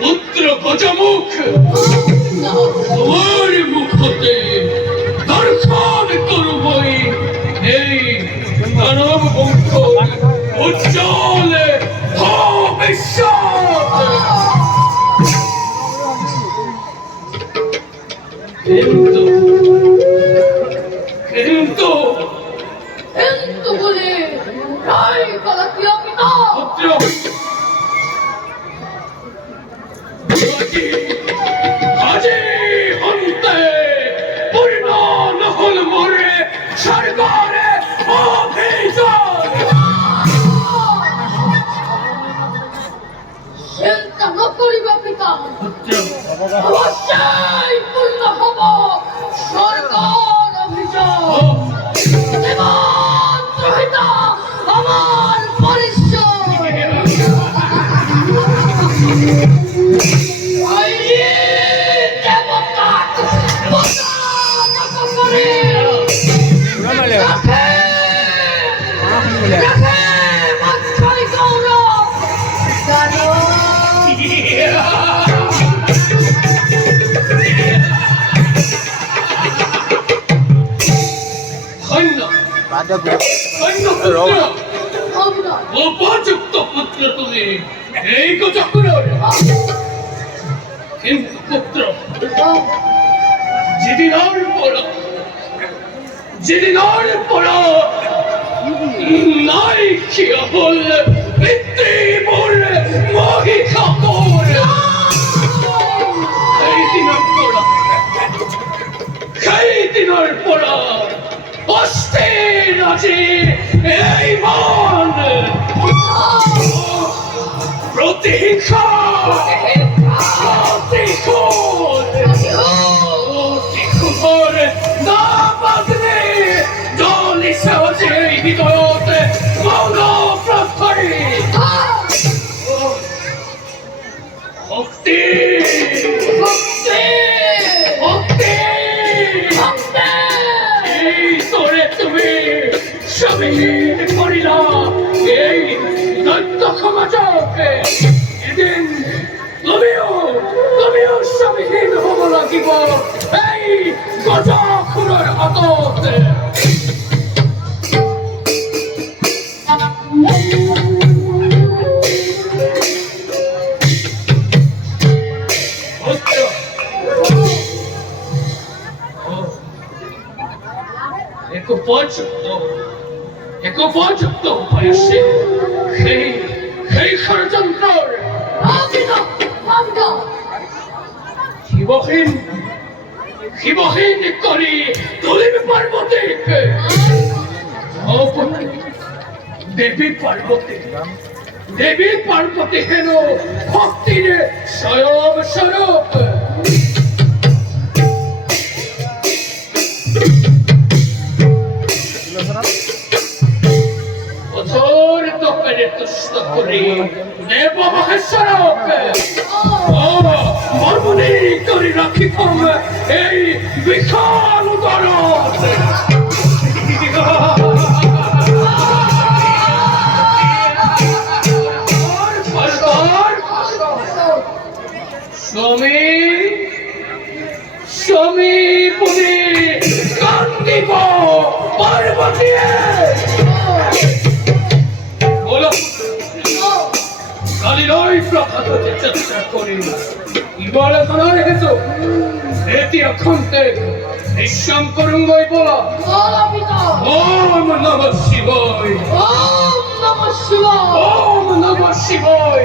পুত্র গজমুখ তোমার মুখ হতে দর্শন করবই এই মানব বংশ উজ্জ্বল ভবিষ্যৎ। কিন্তু কিন্তু কিন্তু বলে তাই বলা কি পিতা পুত্র আজি হন্তে পূর্ণ নহল মোরে সরকারে অভিযান। চিন্তা নকরিবা পিতা, অবশ্যই পূর্ণ হব সরকার অভিযান। দেবত্র পিতা আমার পরিশ্রম উপযুক্ত পুত্র তুমি এই চক্র। কিন্তু পুত্র যেদিনের পর নাই কি হল পিতৃমূল মহি ঠাকুর সেই দিনের পর অস্থির আছে এই মন প্রতীক্ষা না বাঁধলে জল সহজে হৃদয়তে মৌন প্রথরে ভক্তি এই তোরে তুমি স্বামীহীন করিলা এই দৈত্য সমাজকে। এদিন তুমিও স্বামীহীন হব লাগিব এই গজখুৰৰ হাতত। এক উপযুক্ত বয়সে সেই ষড়যন্ত্রর পিতা পিতা শিবহীন করি তুলিবে পার্বতীকে। দেবী পার্বতী হেন ভক্তির স্বয়ং স্বরূপ। কঠোর তোপের তুষ্ট করি দেব মহেশ্বরকে। মর্মনি করি রাখিব এই বিশাল গরজ। স্বামী পুনি কান্দিব পার্বতী। বলো কালীর ওই প্রভাত চেষ্টা করি এবার এখন রেখেছ এটি অক্ষন্তে নিঃসম করুন বই বলা। পিতা ওম নমঃ শিবায়, ওম নমঃ শিবায়, ওম নমঃ শিবায়।